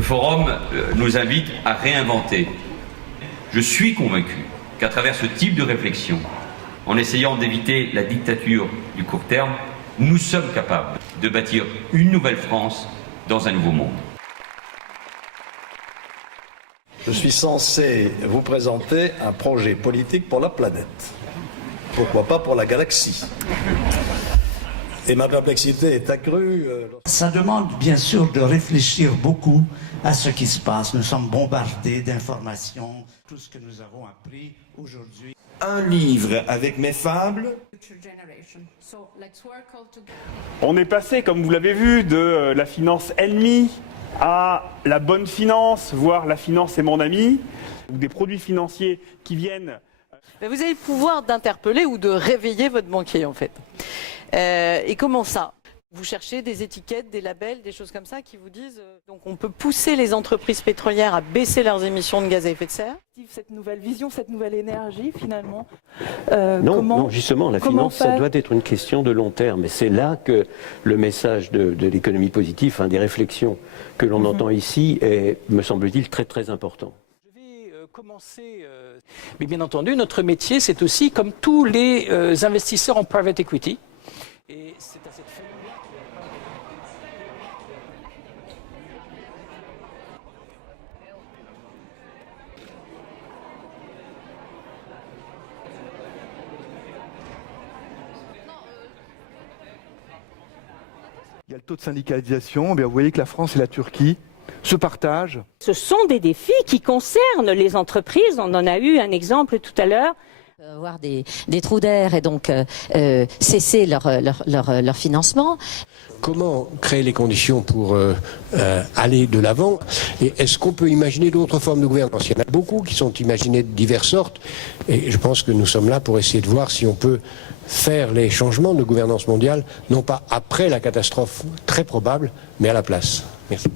Ce forum nous invite à réinventer. Je suis convaincu qu'à travers ce type de réflexion, en essayant d'éviter la dictature du court terme, nous sommes capables de bâtir une nouvelle France dans un nouveau monde. Je suis censé vous présenter un projet politique pour la planète. Pourquoi pas pour la galaxie? Et ma perplexité est accrue. Ça demande bien sûr de réfléchir beaucoup à ce qui se passe. Nous sommes bombardés d'informations, tout ce que nous avons appris aujourd'hui. Un livre avec mes fables. On est passé, comme vous l'avez vu, de la finance ennemie à la bonne finance, voire la finance est mon ami, ou des produits financiers qui viennent... Mais vous avez le pouvoir d'interpeller ou de réveiller votre banquier, en fait. Et comment ça? Vous cherchez des étiquettes, des labels, des choses comme ça qui vous disent donc on peut pousser les entreprises pétrolières à baisser leurs émissions de gaz à effet de serre. Cette nouvelle vision, cette nouvelle énergie finalement. Non, justement, la finance, ça doit être une question de long terme. Et c'est là que le message de l'économie positive, des réflexions que l'on entend ici, est, me semble-t-il, très très important. Commencer, mais bien entendu, notre métier, c'est aussi comme tous les investisseurs en private equity. Et c'est à cette fin. Il y a le taux de syndicalisation, vous voyez que la France et la Turquie se partagent. Ce sont des défis qui concernent les entreprises, on en a eu un exemple tout à l'heure. Avoir des trous d'air et donc cesser leur financement. Comment créer les conditions pour aller de l'avant? Et est-ce qu'on peut imaginer d'autres formes de gouvernance? Il y en a beaucoup qui sont imaginées de diverses sortes. Et je pense que nous sommes là pour essayer de voir si on peut faire les changements de gouvernance mondiale, non pas après la catastrophe très probable, mais à la place. Merci.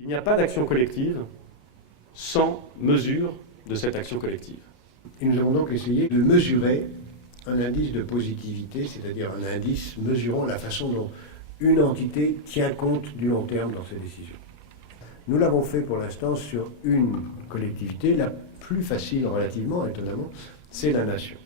Il n'y a pas d'action collective sans mesure de cette action collective. Et nous avons donc essayé de mesurer un indice de positivité, c'est-à-dire un indice mesurant la façon dont une entité tient compte du long terme dans ses décisions. Nous l'avons fait pour l'instant sur une collectivité, la plus facile relativement, étonnamment, c'est la nation.